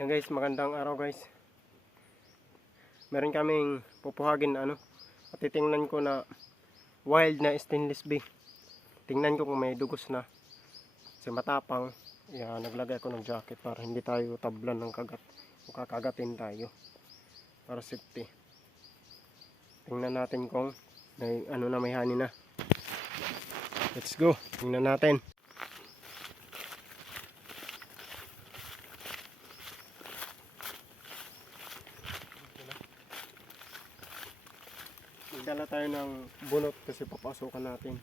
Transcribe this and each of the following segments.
Yan guys, magandang araw guys. Meron kaming pupuhagin na at titingnan ko na wild na stainless bee. Tingnan ko kung may dugos na. Kasi matapang. Yan, naglagay ako ng jacket para hindi tayo tablan ng kagat. O kakagatin tayo. Para safety. Tingnan natin kung may may hani na. Let's go. Tingnan natin. Magdala tayo ng bunot kasi papasukan natin.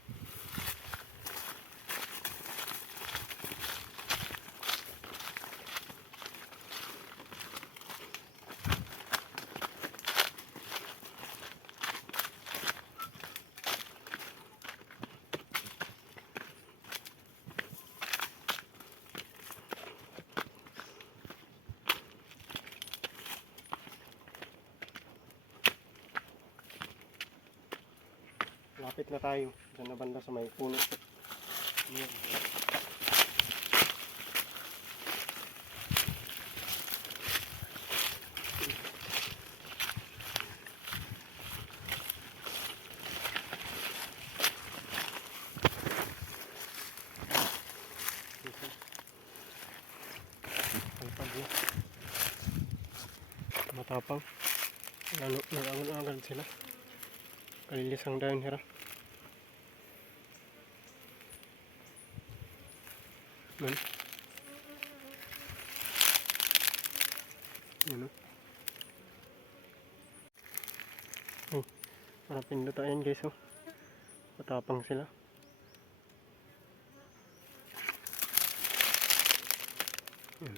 Lapit na tayo. Diyan na banda sa may puno. Ayan. Matapang. Nag-angon-angon sila. Kalilisang dayon hira. Man. Yan o. Oh, para pindutaan guys oh. Matapang sila. Yan.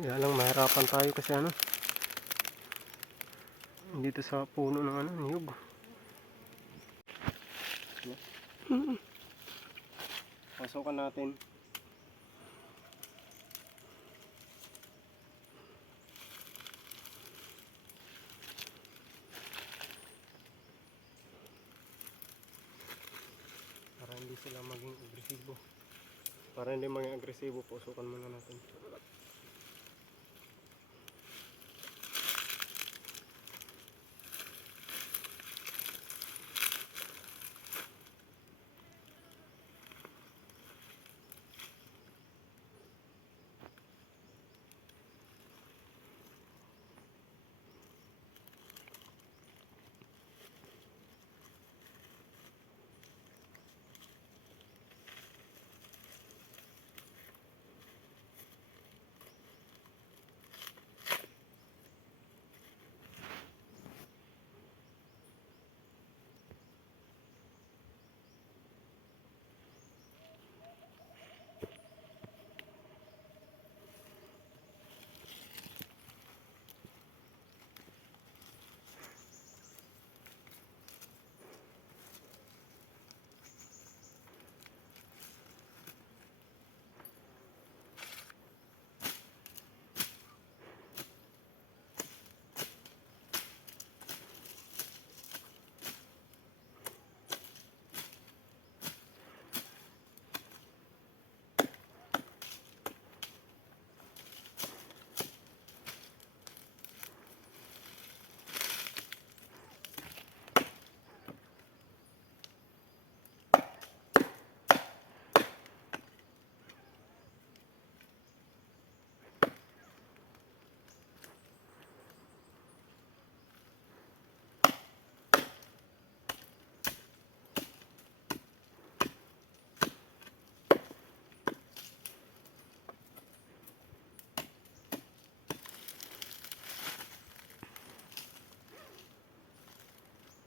Kaya lang mahirapan tayo kasi dito sa puno ng niyog. Pasukan natin. Para hindi sila maging agresibo. Para hindi maging agresibo, pasukan muna natin.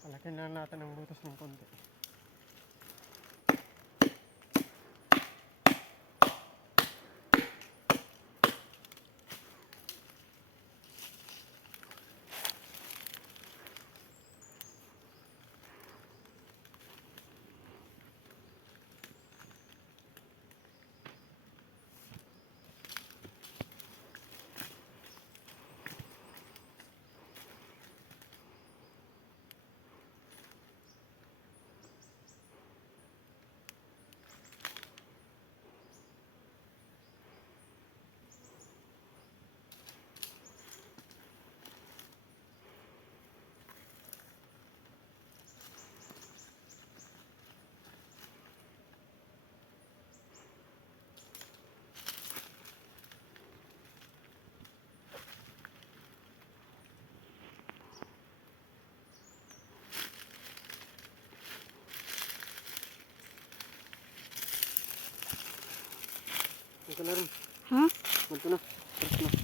Palakin lang natin ang butas ng konti. Ito na rin. Ha? Ito na. Tapos na.